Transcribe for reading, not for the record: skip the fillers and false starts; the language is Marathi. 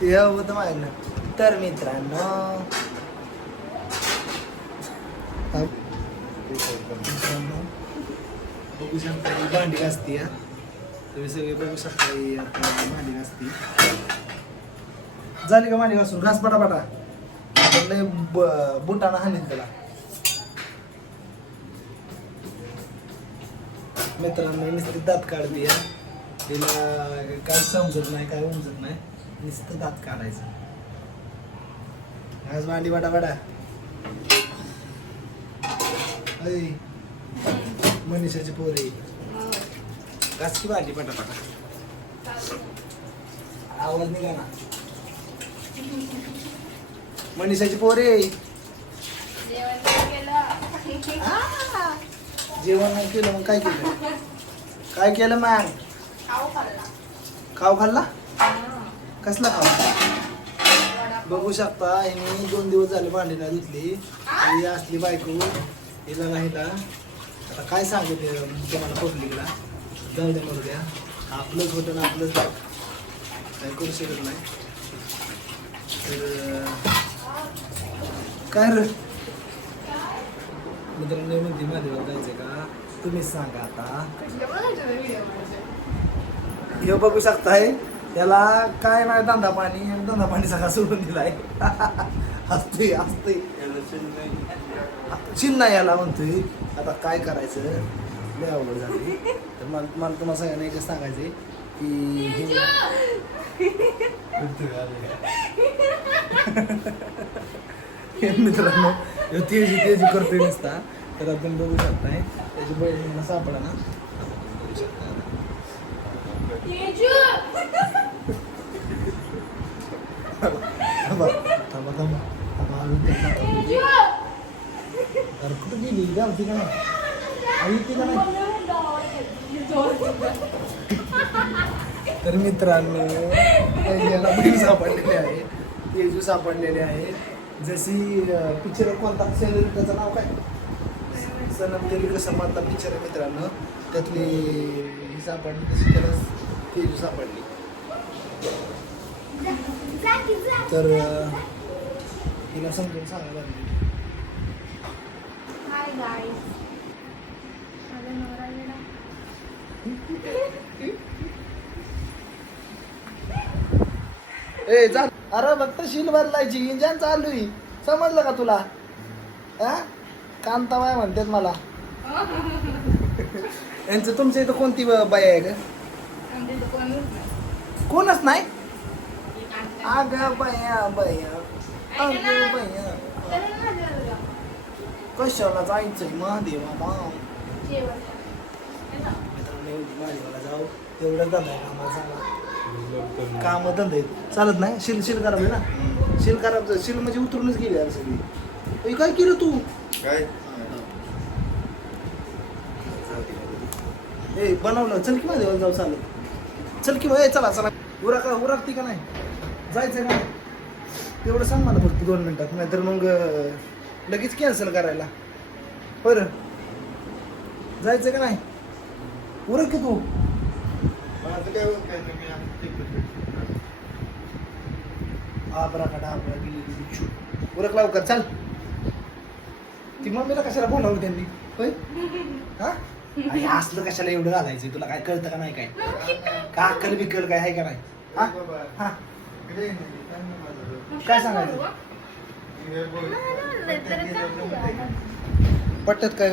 ते होतं माझ्याकडं. तर मित्रांनो बघू शकता ही भांडी घासती. तुम्ही सगळे बघू शकता ही आपल्याला भांडी घासती. झाली का भांडी घासून? घास पटापटा. लय बुटाना हानील त्याला. मित्रांनो नुसती दात काढते. तिला काय समजत नाही, काय उमजत नाही, नुसतं दात काढायचं. आज भांडी पटापटा. मनीषाची पोरे घास की भांडी पटापटा. आवाज निघा ना. मनीषाची पोरे जेवण नाही केलं मग काय केलं? काय केलं मग? खाऊ खाल्ला? कसला खाऊ? बघू शकता हिने 2 दिवस झाले भांडी नाही धुतली. ही असली बायको हिला राहिला. आता काय सांगू ते तुम्हाला पब्लिकला. जाऊ द्या मरू द्या. आपलंच होतं ना आपलंच काय करू शकत नाही. तर काय रे मित्रांनो म्हणते महादेवाला जायचंय का? तुम्हीच सांगा आता. हे बघू शकताय त्याला काय नाही धंदा पाणी सगळा सोडून दिलाय. हसतोय हसतोय चिन्ह याला म्हणतोय. आता काय करायचं लय अवघड झाली. तर मला तुम्हाला सगळ्यांना एकच सांगायचंय की हे मित्रांनो तेजी करतोय नसता. तर आपण बघू शकताय त्याची बहिणीला सापडा ना. बघू शकता कुठं गेली गावती का नाही? तर मित्रांनो याला बहीण सापडलेली आहे. तेजू सापडलेले आहे. जशी पिक्चर कोणता त्याचं नाव काय? सनम तेरी कसम आता पिक्चर आहे मित्रांनो. त्यातली ही सापडली तशी त्याला तेजू सापडली. तर तिला समजून सांगायला लागली. ए जा. अरे फक्त शील बदलायची. इंजन चालू आहे. समजलं का तुला? कांताबाई म्हणतात मला. यांचं तुमच्या इथं कोणती बाई आहे का? कोणच नाही. अग बया बया अग बया कशाला जायचंय महादेवाला? महादेवाला जाऊ तेवढं धंदा आहे कामाचा. काम धंदे चालत नाही. शिल खराब आहे ना. शिल खराब शिल म्हणजे उतरूनच गेली यार सगळी. काय केलं तू? काय ए बनवलं. चल की महादेवाला जाऊ. चालत चल की भाई. चला चला. उरकती का नाही? जायचं का? तेवढं सांग मला फक्त 2 मिनिटात. नाहीतर मग लगेच कॅन्सल करायला. बरं जायचं का नाही? उरक की तू. उरक लवकर. चाल. ती मम्मीला कशाला बोलावलं त्यांनी? होय हा असलं कशाला एवढं घालायचं? तुला काय कळतं का नाही? काय का अक्कल बिक्कल काय आहे का नाही? हा काय सांगायचं? पटत काय?